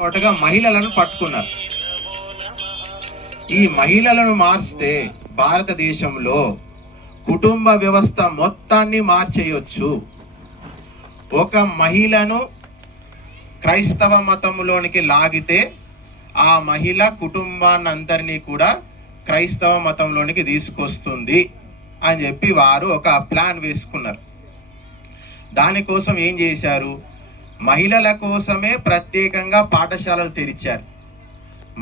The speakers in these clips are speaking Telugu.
మొదటగా మహిళలను పట్టుకున్నారు. ఈ మహిళలను మార్చితే భారతదేశంలో కుటుంబ వ్యవస్థ మొత్తాన్ని మార్చేయొచ్చు. ఒక మహిళను క్రైస్తవ మతంలోనికి లాగితే ఆ మహిళ కుటుంబాన్ని అందరినీ కూడా క్రైస్తవ మతంలోనికి తీసుకొస్తుంది అని చెప్పి వారు ఒక ప్లాన్ వేసుకున్నారు. దానికోసం ఏం చేశారు? మహిళల కోసమే ప్రత్యేకంగా పాఠశాలలు తెరిచారు,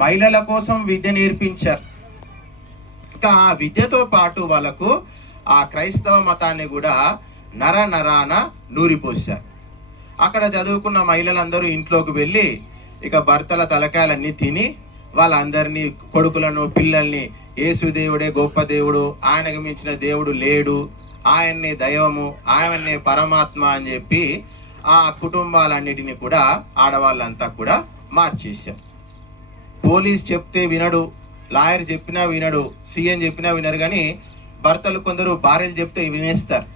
మహిళల కోసం విద్య నేర్పించారు. ఇంకా ఆ విద్యతో పాటు వాళ్ళకు ఆ క్రైస్తవ మతాన్ని కూడా నరాన నూరిపోశారు. అక్కడ చదువుకున్న మహిళలందరూ ఇంట్లోకి వెళ్ళి ఇక భర్తల తలకాయలన్నీ తిని వాళ్ళందరినీ, కొడుకులను, పిల్లల్ని, యేసు దేవుడే గొప్ప దేవుడు, ఆయనకు మించిన దేవుడు లేడు, ఆయన్నే దైవము, ఆయన్నే పరమాత్మ అని చెప్పి ఆ కుటుంబాలన్నిటినీ కూడా ఆడవాళ్ళంతా కూడా మార్చేశారు. పోలీస్ చెప్తే వినడు, లాయర్ చెప్పినా వినడు, సీఎం చెప్పినా వినరు. కానీ భర్తలు కొందరు భార్యలు చెప్తే వినేస్తారు.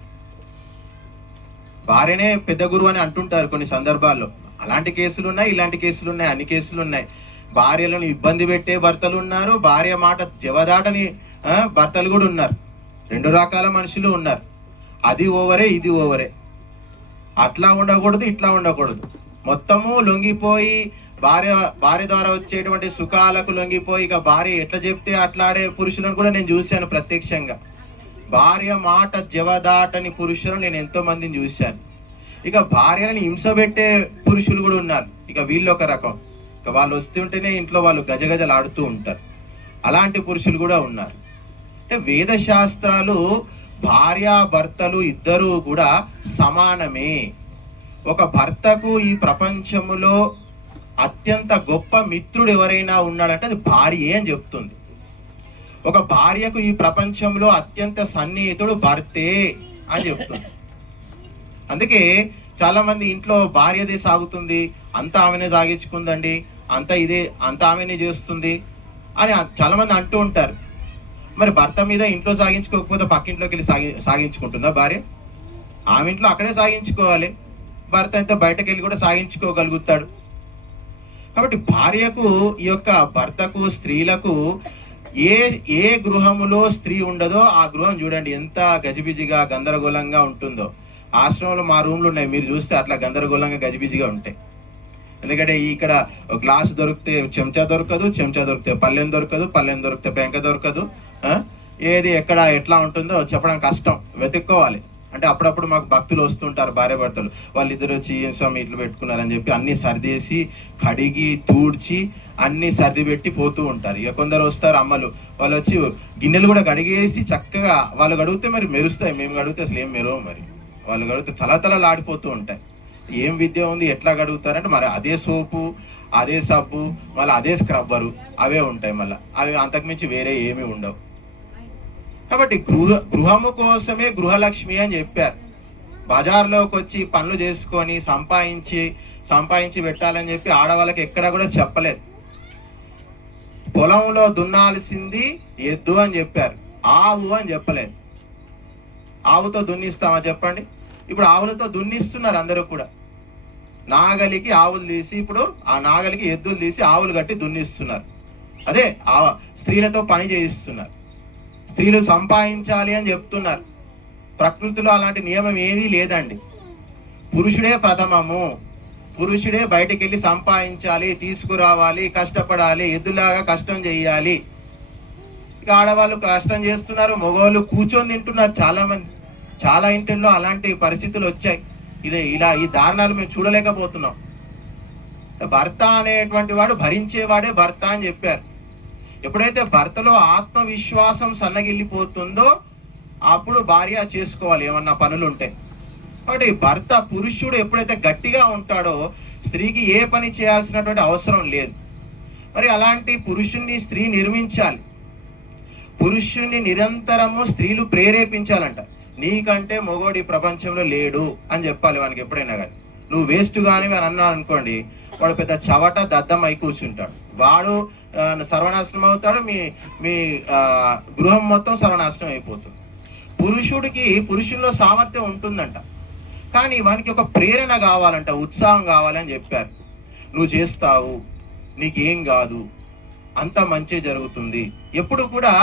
భార్యనే పెద్ద గురువు అని అంటుంటారు కొన్ని సందర్భాల్లో. అలాంటి కేసులు ఉన్నాయి, ఇలాంటి కేసులు ఉన్నాయి, అన్ని కేసులు ఉన్నాయి. భార్యలను ఇబ్బంది పెట్టే భర్తలు ఉన్నారు, భార్య మాట జవదాటని భర్తలు కూడా ఉన్నారు. రెండు రకాల మనుషులు ఉన్నారు. అది ఓవరే, ఇది ఓవరే. అట్లా ఉండకూడదు, ఇట్లా ఉండకూడదు. మొత్తము లొంగిపోయి భార్య ద్వారా వచ్చేటువంటి సుఖాలకు లొంగిపోయి ఇక భార్య ఎట్లా చెప్తే అట్లాడే పురుషులను కూడా నేను చూశాను ప్రత్యక్షంగా. భార్య మాట జవదాటని పురుషులను నేను ఎంతో మందిని చూశాను. ఇక భార్యలను హింసపెట్టే పురుషులు కూడా ఉన్నారు. ఇక వీళ్ళు ఒక రకం. ఇక వాళ్ళు వస్తుంటేనే ఇంట్లో వాళ్ళు గజగజలాడుతూ ఉంటారు. అలాంటి పురుషులు కూడా ఉన్నారు. అంటే వేద శాస్త్రాలు భార్యాభర్తలు ఇద్దరూ కూడా సమానమే. ఒక భర్తకు ఈ ప్రపంచంలో అత్యంత గొప్ప మిత్రుడు ఎవరైనా ఉన్నాడంటే అది భార్యే అని చెప్తుంది. ఒక భార్యకు ఈ ప్రపంచంలో అత్యంత సన్నిహితుడు భర్తే అని చెప్తుంది. అందుకే చాలా మంది ఇంట్లో భార్యదే సాగుతుంది, అంతా ఆమెనే సాగించుకుందండి, అంతా ఆమెనే చేస్తుంది అని చాలా మంది అంటూ ఉంటారు. మరి భర్త మీద ఇంట్లో సాగించుకోకపోతే పక్కింట్లోకి వెళ్ళి సాగించుకుంటుందా భార్య? ఆమె ఇంట్లో అక్కడే సాగించుకోవాలి. భర్త అయితే బయటకు వెళ్ళి కూడా సాగించుకోగలుగుతాడు. కాబట్టి భార్యకు ఈ యొక్క భర్తకు, స్త్రీలకు ఏ గృహములో స్త్రీ ఉండదో ఆ గృహం చూడండి ఎంత గజిబిజిగా గందరగోళంగా ఉంటుందో. ఆశ్రమంలో మా రూమ్లు ఉన్నాయి, మీరు చూస్తే అట్లా గందరగోళంగా గజిబిజిగా ఉంటాయి. ఎందుకంటే ఇక్కడ గ్లాసు దొరికితే చెంచా దొరకదు, చెంచా దొరికితే పల్లెం దొరకదు, పల్లెం దొరికితే పెంక దొరకదు. ఏది ఎక్కడ ఎట్లా ఉంటుందో చెప్పడం కష్టం, వెతుక్కోవాలి. అంటే అప్పుడప్పుడు మాకు భక్తులు వస్తుంటారు, భార్య భర్తలు, వాళ్ళిద్దరు వచ్చి ఏం స్వామి ఇట్లు పెట్టుకున్నారని చెప్పి అన్ని సర్దేసి కడిగి తూడ్చి అన్ని సర్ది పెట్టి పోతూ ఉంటారు. ఇక కొందరు వస్తారు అమ్మలు, వాళ్ళు వచ్చి గిన్నెలు కూడా కడిగేసి చక్కగా వాళ్ళు గడిగితే మరి మెరుస్తాయి, మేము గడిగితే అసలు ఏం మెరవు. మరి వాళ్ళు గడిగితే తలతలలాడిపోతూ ఉంటాయి. ఏం విద్య ఉంది, ఎట్లా గడుగుతారంటే మరి అదే సోపు, అదే సబ్బు, మళ్ళీ అదే స్క్రబ్బరు అవే ఉంటాయి. మళ్ళీ అవి అంతకుమించి వేరే ఏమీ ఉండవు. కాబట్టి గృహము కోసమే గృహలక్ష్మి అని చెప్పారు. బజార్లోకి వచ్చి పనులు చేసుకొని సంపాదించి పెట్టాలని చెప్పి ఆడవాళ్ళకి ఎక్కడ కూడా చెప్పలేదు. పొలంలో దున్నాల్సింది ఎద్దు అని చెప్పారు, ఆవు అని చెప్పలేదు. ఆవుతో దున్నిస్తామా చెప్పండి? ఇప్పుడు ఆవులతో దున్నిస్తున్నారు అందరూ కూడా. నాగలికి ఆవులు తీసి, ఇప్పుడు ఆ నాగలికి ఎద్దులు తీసి ఆవులు కట్టి దున్నిస్తున్నారు. అదే స్త్రీలతో పని చేయిస్తున్నారు. స్త్రీలు సంపాదించాలి అని చెప్తున్నారు. ప్రకృతిలో అలాంటి నియమం ఏదీ లేదండి. పురుషుడే ప్రథమము, పురుషుడే బయటికి వెళ్ళి సంపాదించాలి, తీసుకురావాలి, కష్టపడాలి, ఎద్దులాగా కష్టం చేయాలి. ఇక ఆడవాళ్ళు కష్టం చేస్తున్నారు, మగవాళ్ళు కూర్చొని తింటున్నారు. చాలా ఇంటిల్లో అలాంటి పరిస్థితులు వచ్చాయి. ఈ దారుణాలు మేము చూడలేకపోతున్నాం. భర్త అనేటువంటి వాడు భరించేవాడే భర్త అని చెప్పారు. ఎప్పుడైతే భర్తలో ఆత్మవిశ్వాసం సన్నగిల్లిపోతుందో అప్పుడు భార్య చేసుకోవాలి ఏమన్నా పనులు ఉంటే. కాబట్టి భర్త, పురుషుడు ఎప్పుడైతే గట్టిగా ఉంటాడో స్త్రీకి ఏ పని చేయాల్సినటువంటి అవసరం లేదు. మరి అలాంటి పురుషుణ్ణి స్త్రీ నిర్మించాలి. పురుషుణ్ణి నిరంతరము స్త్రీలు ప్రేరేపించాలంట. నీకంటే మొగోడి ప్రపంచంలో లేడు అని చెప్పాలి వానికి ఎప్పుడైనా కానీ. నువ్వు వేస్ట్ కానీ అని అన్నాను అనుకోండి, వాడు పెద్ద చవట దద్దం అయి కూర్చుంటాడు. వాడు సర్వనాశనం అవుతాడు, మీ గృహం మొత్తం సర్వనాశనం అయిపోతుంది. పురుషుల్లో సామర్థ్యం ఉంటుందంట, కానీ వానికి ఒక ప్రేరణ కావాలంట, ఉత్సాహం కావాలని చెప్పారు. నువ్వు చేస్తావు, నీకేం కాదు, అంత మంచి జరుగుతుంది. ఎప్పుడు కూడా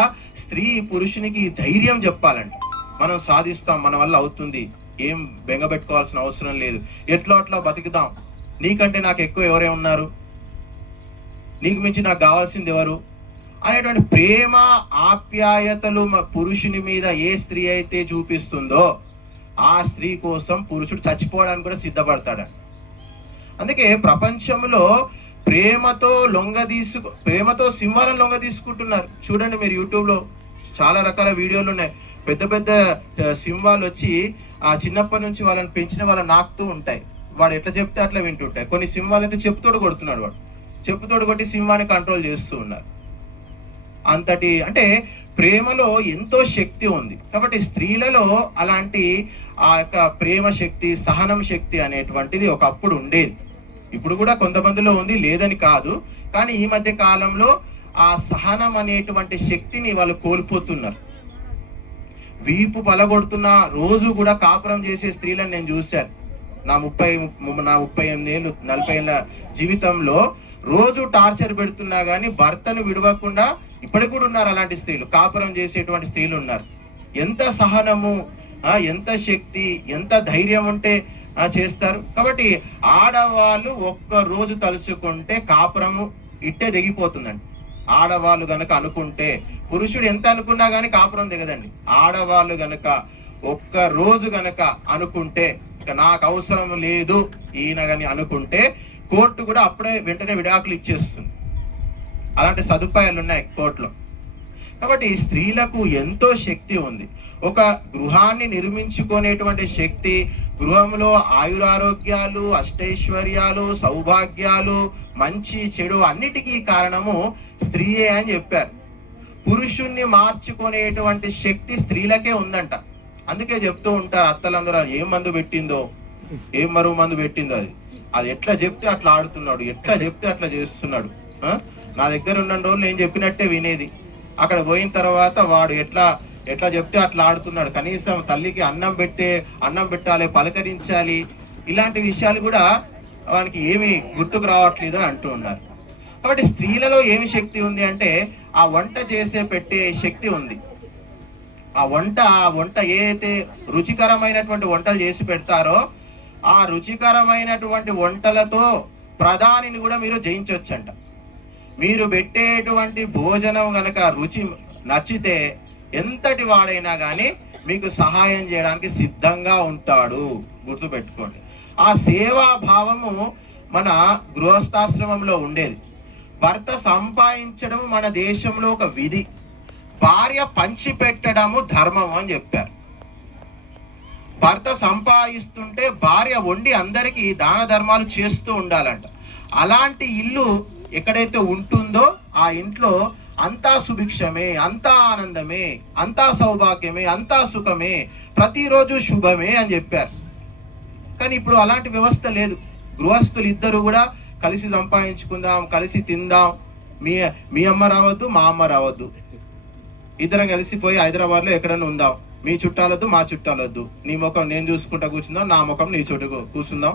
స్త్రీ పురుషునికి ధైర్యం చెప్పాలంట. మనం సాధిస్తాం, మన వల్ల అవుతుంది, ఏం బెంగపెట్టుకోవాల్సిన అవసరం లేదు, ఎట్లా అట్లా బతుకుతాం, నీకంటే నాకు ఎక్కువ ఎవరే ఉన్నారు, నీకు మించి నాకు కావాల్సింది ఎవరు అనేటువంటి ప్రేమ ఆప్యాయతలు పురుషుని మీద ఏ స్త్రీ అయితే చూపిస్తుందో ఆ స్త్రీ కోసం పురుషుడు చచ్చిపోవడానికి కూడా సిద్ధపడతాడు. అందుకే ప్రపంచంలో ప్రేమతో సింహాలను లొంగ తీసుకుంటున్నారు. చూడండి మీరు యూట్యూబ్లో చాలా రకాల వీడియోలు ఉన్నాయి. పెద్ద పెద్ద సింహాలు వచ్చి ఆ చిన్నప్పటి నుంచి వాళ్ళని పెంచిన వాళ్ళని నాకుతూ ఉంటాయి. వాడు ఎట్లా చెప్తే అట్లా వింటుంటాయి. కొన్ని సింహాలు అయితే చెప్పుతోడు కొడుతున్నాడు, వాడు చెప్పుతోడు కొట్టి సింహాన్ని కంట్రోల్ చేస్తూ ఉన్నారు. అంతటి అంటే ప్రేమలో ఎంతో శక్తి ఉంది. కాబట్టి స్త్రీలలో అలాంటి ఆ యొక్క ప్రేమ శక్తి, సహనం శక్తి అనేటువంటిది ఒకప్పుడు ఉండేది. ఇప్పుడు కూడా కొంతమందిలో ఉంది, లేదని కాదు. కానీ ఈ మధ్య కాలంలో ఆ సహనం అనేటువంటి శక్తిని వాళ్ళు కోల్పోతున్నారు. వీపు పలగొడుతున్న రోజు కూడా కాపురం చేసే స్త్రీలను నేను చూశాను. నా 38 ఏళ్ళు 40 ఏళ్ళ జీవితంలో రోజు టార్చర్ పెడుతున్నా కానీ భర్తను విడవకుండా ఇప్పటికి కూడా ఉన్నారు అలాంటి స్త్రీలు, కాపురం చేసేటువంటి స్త్రీలు ఉన్నారు. ఎంత సహనము, ఎంత శక్తి, ఎంత ధైర్యం ఉంటే చేస్తారు. కాబట్టి ఆడవాళ్ళు ఒక్క రోజు తలుచుకుంటే కాపురము ఇట్టే దిగిపోతుందండి. ఆడవాళ్ళు గనక అనుకుంటే, పురుషుడు ఎంత అనుకున్నా కానీ కాపురం దిగదండి. ఆడవాళ్ళు గనక ఒక్క రోజు గనక అనుకుంటే, ఇక నాకు అవసరం లేదు ఈయన కానీ అనుకుంటే కోర్టు కూడా అప్పుడే వెంటనే విడాకులు ఇచ్చేస్తుంది. అలాంటి సదుపాయాలు ఉన్నాయి కోర్టులో. కాబట్టి స్త్రీలకు ఎంతో శక్తి ఉంది. ఒక గృహాన్ని నిర్మించుకునేటువంటి శక్తి, గృహంలో ఆయురారోగ్యాలు, అష్టైశ్వర్యాలు, సౌభాగ్యాలు, మంచి చెడు అన్నిటికీ కారణము స్త్రీయే అని చెప్పారు. పురుషుణ్ణి మార్చుకునేటువంటి శక్తి స్త్రీలకే ఉందంట. అందుకే చెప్తూ ఉంటారు అత్తలందరూ, ఏం మందు పెట్టిందో, ఏం మరుగు మందు పెట్టిందో, అది ఎట్లా చెప్తే అట్లా ఆడుతున్నాడు, ఎట్లా చెప్తే అట్లా చేస్తున్నాడు. నా దగ్గర ఉన్న రోజులు నేను చెప్పినట్టే వినేది. అక్కడ పోయిన తర్వాత వాడు ఎట్లా చెప్తే అట్లా ఆడుతున్నాడు. కనీసం తల్లికి అన్నం పెట్టాలి, పలకరించాలి, ఇలాంటి విషయాలు కూడా వానికి ఏమి గుర్తుకు రావట్లేదు అని అంటూ ఉన్నారు. కాబట్టి స్త్రీలలో ఏమి శక్తి ఉంది అంటే ఆ వంట పెట్టే శక్తి ఉంది. ఆ వంట ఏదైతే రుచికరమైనటువంటి వంటలు చేసి పెడతారో ఆ రుచికరమైనటువంటి వంటలతో ప్రధానిని కూడా మీరు జయించవచ్చంట. మీరు పెట్టేటువంటి భోజనం గనక రుచి నచ్చితే ఎంతటి వాడైనా కానీ మీకు సహాయం చేయడానికి సిద్ధంగా ఉంటాడు. గుర్తుపెట్టుకోండి. ఆ సేవా భావము మన గృహస్థాశ్రమంలో ఉండేది. భర్త సంపాదించడం మన దేశంలో ఒక విధి, భార్య పంచిపెట్టడము ధర్మం అని చెప్పారు. భర్త సంపాదిస్తుంటే భార్య వండి అందరికీ దాన ధర్మాలు చేస్తూ ఉండాలంట. అలాంటి ఇల్లు ఎక్కడైతే ఉంటుందో ఆ ఇంట్లో అంతా సుభిక్షమే, అంతా ఆనందమే, అంతా సౌభాగ్యమే, అంతా సుఖమే, ప్రతిరోజు శుభమే అని చెప్పారు. కానీ ఇప్పుడు అలాంటి వ్యవస్థ లేదు. గృహస్థులు ఇద్దరు కూడా కలిసి సంపాదించుకుందాం, కలిసి తిందాం, మీ అమ్మ రావద్దు, మా అమ్మ రావద్దు, ఇద్దరం కలిసిపోయి హైదరాబాద్లో ఎక్కడైనా ఉందాం, మీ చుట్టాలొద్దు, మా చుట్టాలొద్దు, నీ ముఖం నేను చూసుకుంటా కూర్చుందాం, నా ముఖం నీ చోటు కూర్చుందాం,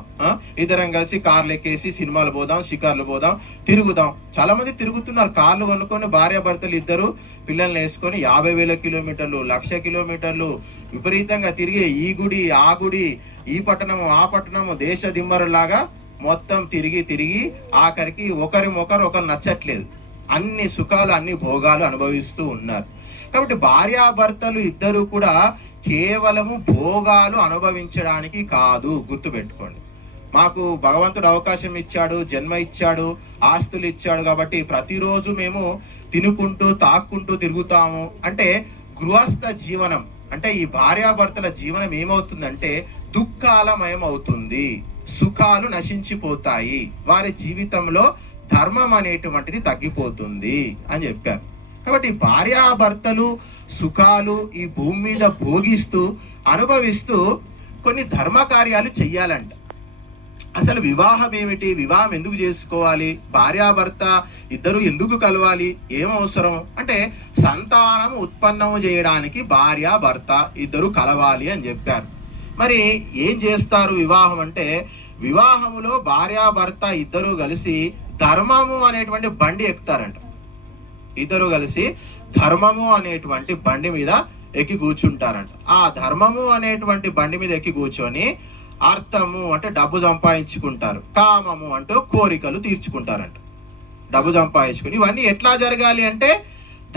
ఇద్దరం కలిసి కార్లు ఎక్కేసి సినిమాలు పోదాం, షికార్లు పోదాం, తిరుగుదాం. చాలా మంది తిరుగుతున్నారు. కార్లు కొనుక్కొని భార్యాభర్తలు ఇద్దరు పిల్లల్ని వేసుకొని 50,000 కిలోమీటర్లు, 1,00,000 కిలోమీటర్లు విపరీతంగా తిరిగి ఈ గుడి ఆ గుడి, ఈ పట్టణము ఆ పట్టణము, దేశ దిమ్మరులాగా మొత్తం తిరిగి ఆఖరికి ఒకరు నచ్చట్లేదు. అన్ని సుఖాలు, అన్ని భోగాలు అనుభవిస్తూ ఉన్నారు. కాబట్టి భార్యాభర్తలు ఇద్దరు కూడా కేవలము భోగాలు అనుభవించడానికి కాదు. గుర్తుపెట్టుకోండి. మాకు భగవంతుడు అవకాశం ఇచ్చాడు, జన్మ ఇచ్చాడు, ఆస్తులు ఇచ్చాడు, కాబట్టి ప్రతిరోజు మేము తినుకుంటూ తాక్కుంటూ తిరుగుతాము అంటే గృహస్థ జీవనం అంటే ఈ భార్యాభర్తల జీవనం ఏమవుతుందంటే దుఃఖాలమయం అవుతుంది, సుఖాలు నశించిపోతాయి, వారి జీవితంలో ధర్మం అనేటువంటిది తగ్గిపోతుంది అని చెప్పారు. కాబట్టి భార్యాభర్తలు సుఖాలు ఈ భూమి మీద భోగిస్తూ అనుభవిస్తూ కొన్ని ధర్మ కార్యాలు చెయ్యాలంట. అసలు వివాహం ఏమిటి, వివాహం ఎందుకు చేసుకోవాలి, భార్యాభర్త ఇద్దరు ఎందుకు కలవాలి, ఏం అవసరం అంటే సంతానం ఉత్పన్నము చేయడానికి భార్యాభర్త ఇద్దరు కలవాలి అని చెప్పారు. మరి ఏం చేస్తారు వివాహం అంటే వివాహములో భార్యాభర్త ఇద్దరు కలిసి ధర్మము అనేటువంటి బండి ఎక్కుతారంట. ఇద్దరు కలిసి ధర్మము అనేటువంటి బండి మీద ఎక్కి కూర్చుంటారంట. ఆ ధర్మము అనేటువంటి బండి మీద ఎక్కి కూర్చొని అర్థము అంటే డబ్బు సంపాదించుకుంటారు, కామము అంటూ కోరికలు తీర్చుకుంటారంట. డబ్బు సంపాదించుకుని ఇవన్నీ ఎట్లా జరగాలి అంటే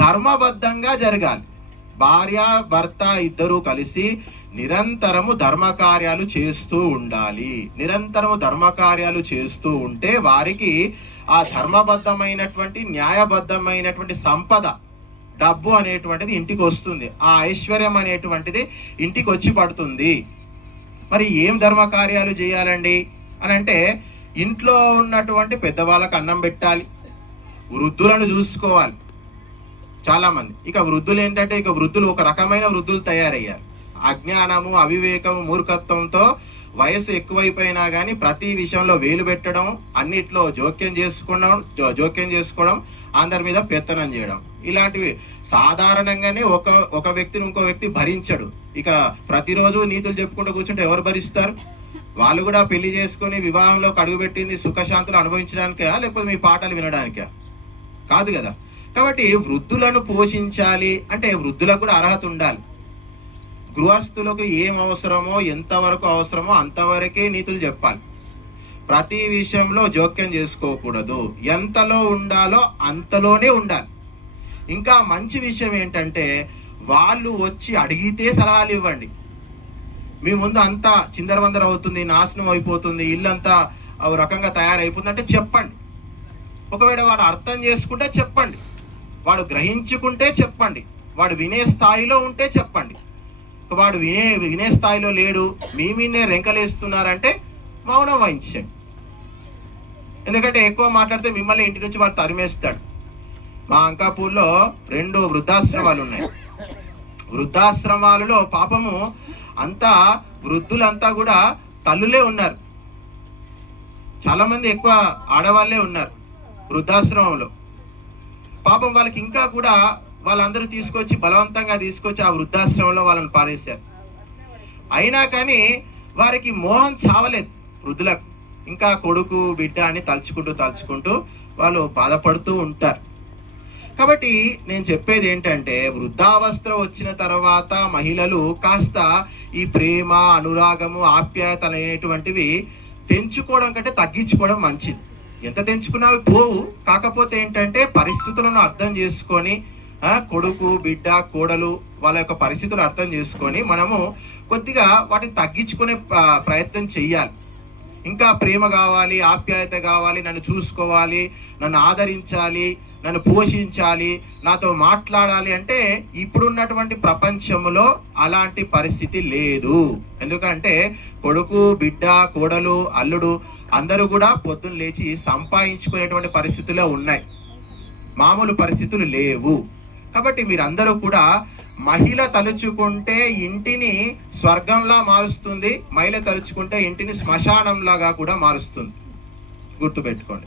ధర్మబద్ధంగా జరగాలి. భార్య భర్త ఇద్దరూ కలిసి నిరంతరము ధర్మకార్యాలు చేస్తూ ఉండాలి. నిరంతరము ధర్మకార్యాలు చేస్తూ ఉంటే వారికి ఆ ధర్మబద్ధమైనటువంటి న్యాయబద్ధమైనటువంటి సంపద డబ్బు అనేటువంటిది ఇంటికి వస్తుంది. ఆ ఐశ్వర్యం అనేటువంటిది ఇంటికి వచ్చి పడుతుంది. మరి ఏం ధర్మకార్యాలు చేయాలండి అని అంటే ఇంట్లో ఉన్నటువంటి పెద్దవాళ్ళకు అన్నం పెట్టాలి, వృద్ధులను చూసుకోవాలి. చాలా మంది ఇక వృద్ధులు ఏంటంటే ఇక వృద్ధులు ఒక రకమైన వృద్ధులు తయారయ్యారు. అజ్ఞానము, అవివేకము, మూర్ఖత్వంతో వయసు ఎక్కువైపోయినా కానీ ప్రతి విషయంలో వేలు పెట్టడం, అన్నిట్లో జోక్యం చేసుకోవడం, అందరి మీద పెత్తనం చేయడం, ఇలాంటివి సాధారణంగానే ఒక వ్యక్తిని ఇంకో వ్యక్తి భరించడు. ఇక ప్రతిరోజు నీతులు చెప్పుకుంటూ కూర్చుంటే ఎవరు భరిస్తారు? వాళ్ళు కూడా పెళ్లి చేసుకుని వివాహంలో అడుగుపెట్టింది సుఖశాంతులు అనుభవించడానికా లేకపోతే మీ పాటలు వినడానికా? కాదు కదా. కాబట్టి వృద్ధులను పోషించాలి అంటే వృద్ధులకు కూడా అర్హత ఉండాలి. గృహస్థులకు ఏం అవసరమో ఎంతవరకు అవసరమో అంతవరకే నీతులు చెప్పాలి. ప్రతి విషయంలో జోక్యం చేసుకోకూడదు. ఎంతలో ఉండాలో అంతలోనే ఉండాలి. ఇంకా మంచి విషయం ఏంటంటే వాళ్ళు వచ్చి అడిగితే సలహాలు ఇవ్వండి. మీ ముందు అంతా చిందరవందర అవుతుంది, నాశనం అయిపోతుంది, ఇల్లు అంతా ఒక రకంగా తయారైపోతుంది అంటే చెప్పండి. ఒకవేళ వాడు అర్థం చేసుకుంటే చెప్పండి, వాడు గ్రహించుకుంటే చెప్పండి, వాడు వినే స్థాయిలో ఉంటే చెప్పండి. వాడు వినే స్థాయిలో లేడు, మీ మీదే రెంకలేస్తున్నారంటే మౌనం వహించండి. ఎందుకంటే ఎక్కువ మాట్లాడితే మిమ్మల్ని ఇంటి నుంచి వాడు తరిమేస్తాడు. మా అంకాపూర్లో 2 వృద్ధాశ్రమాలు ఉన్నాయి. వృద్ధాశ్రమాలలో పాపము అంతా వృద్ధులంతా కూడా తల్లులే ఉన్నారు. చాలా మంది ఎక్కువ ఆడవాళ్ళే ఉన్నారు వృద్ధాశ్రమంలో. పాపం వాళ్ళకి ఇంకా కూడా వాళ్ళందరూ బలవంతంగా తీసుకొచ్చి ఆ వృద్ధాశ్రమంలో వాళ్ళని పారేశారు. అయినా కానీ వారికి మోహం చావలేదు. వృద్ధులకు ఇంకా కొడుకు బిడ్డ అని తలుచుకుంటూ వాళ్ళు బాధపడుతూ ఉంటారు. కాబట్టి నేను చెప్పేది ఏంటంటే వృద్ధావస్థ వచ్చిన తర్వాత మహిళలు కాస్త ఈ ప్రేమ, అనురాగము, ఆప్యాయతలు అనేటువంటివి తెంచుకోవడం కంటే తగ్గించుకోవడం మంచిది. ఎంత తెంచుకున్నా పోవు. కాకపోతే ఏంటంటే పరిస్థితులను అర్థం చేసుకొని కొడుకు బిడ్డ కోడలు వాళ్ళ యొక్క పరిస్థితులు అర్థం చేసుకొని మనము కొద్దిగా వాటిని తగ్గించుకునే ప్రయత్నం చెయ్యాలి. ఇంకా ప్రేమ కావాలి, ఆప్యాయత కావాలి, నన్ను చూసుకోవాలి, నన్ను ఆదరించాలి, నన్ను పోషించాలి, నాతో మాట్లాడాలి అంటే ఇప్పుడున్నటువంటి ప్రపంచంలో అలాంటి పరిస్థితి లేదు. ఎందుకంటే కొడుకు బిడ్డ కోడలు అల్లుడు అందరూ కూడా పొద్దున్న లేచి సంపాదించుకునేటువంటి పరిస్థితులే ఉన్నాయి, మామూలు పరిస్థితులు లేవు. కాబట్టి మీరందరూ కూడా మహిళ తలుచుకుంటే ఇంటిని స్వర్గంలా మారుస్తుంది, మహిళ తలుచుకుంటే ఇంటిని శ్మశానంలాగా కూడా మారుస్తుంది. గుర్తుపెట్టుకోండి.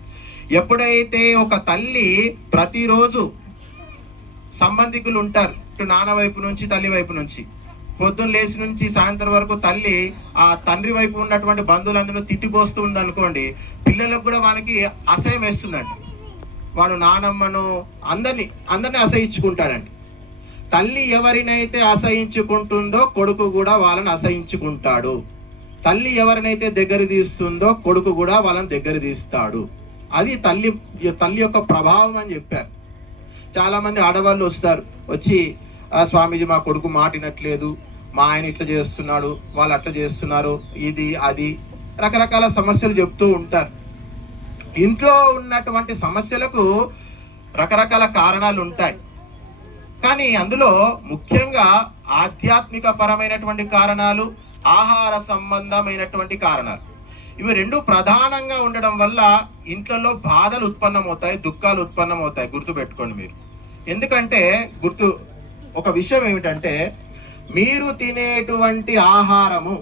ఎప్పుడైతే ఒక తల్లి ప్రతిరోజు సంబంధికులు ఉంటారు, ఇటు నాన్న వైపు నుంచి తల్లి వైపు నుంచి, పొద్దున్న లేచి నుంచి సాయంత్రం వరకు తల్లి ఆ తండ్రి వైపు ఉన్నటువంటి బంధువులందరూ తిట్టిపోస్తూ ఉంది అనుకోండి, పిల్లలకు కూడా వానికి అసహ్యం వేస్తుందండి. వాడు నానమ్మను అందరినీ అసహించుకుంటాడండి. తల్లి ఎవరినైతే అసహించుకుంటుందో కొడుకు కూడా వాళ్ళని అసహించుకుంటాడు. తల్లి ఎవరినైతే దగ్గర తీస్తుందో కొడుకు కూడా వాళ్ళని దగ్గర తీస్తాడు. అది తల్లి యొక్క ప్రభావం అని చెప్పారు. చాలా మంది ఆడవాళ్ళు వచ్చి స్వామీజీ మా కొడుకు మాట వినట్లేదు, మా ఆయన ఇట్లా చేస్తున్నాడు, వాళ్ళు అట్లా చేస్తున్నారు, ఇది అది రకరకాల సమస్యలు చెప్తూ ఉంటారు. ఇంట్లో ఉన్నటువంటి సమస్యలకు రకరకాల కారణాలు ఉంటాయి. కానీ అందులో ముఖ్యంగా ఆధ్యాత్మిక పరమైనటువంటి కారణాలు, ఆహార సంబంధమైనటువంటి కారణాలు, ఇవి 2 ప్రధానంగా ఉండడం వల్ల ఇంట్లో బాధలు ఉత్పన్నమవుతాయి, దుఃఖాలు ఉత్పన్నమవుతాయి. గుర్తుపెట్టుకోండి మీరు. ఎందుకంటే ఒక విషయం ఏమిటంటే మీరు తినేటువంటి ఆహారము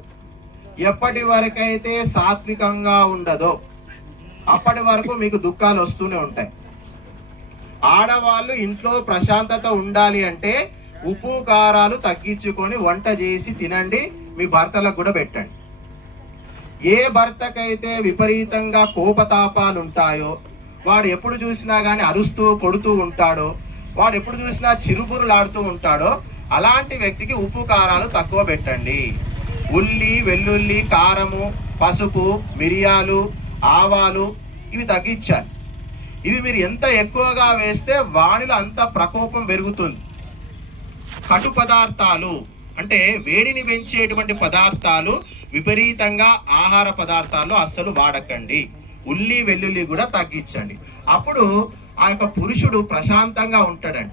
ఎప్పటి వరకైతే సాత్వికంగా ఉండదో అప్పటి వరకు మీకు దుఃఖాలు వస్తూనే ఉంటాయి. ఆడవాళ్ళు ఇంట్లో ప్రశాంతత ఉండాలి అంటే ఉప్పు కారాలు తగ్గించుకొని వంట చేసి తినండి, మీ భర్తలకు కూడా పెట్టండి. ఏ భర్తకైతే విపరీతంగా కోపతాపాలు ఉంటాయో, వాడు ఎప్పుడు చూసినా కానీ అరుస్తూ కొడుతూ ఉంటాడో, వాడు ఎప్పుడు చూసినా చిరుబురులాడుతూ ఉంటాడో, అలాంటి వ్యక్తికి ఉప్పు కారాలు తక్కువ పెట్టండి. ఉల్లి వెల్లుల్లి కారము పసుపు మిరియాలు ఆవాలు ఇవి తగ్గించాలి. ఇవి మీరు ఎంత ఎక్కువగా వేస్తే వానిలో అంత ప్రకోపం పెరుగుతుంది. కటు పదార్థాలు అంటే వేడిని పెంచేటువంటి పదార్థాలు విపరీతంగా ఆహార పదార్థాలు అస్సలు వాడకండి. ఉల్లి వెల్లుల్లి కూడా తగ్గించండి. అప్పుడు ఆ యొక్క పురుషుడు ప్రశాంతంగా ఉంటాడండి.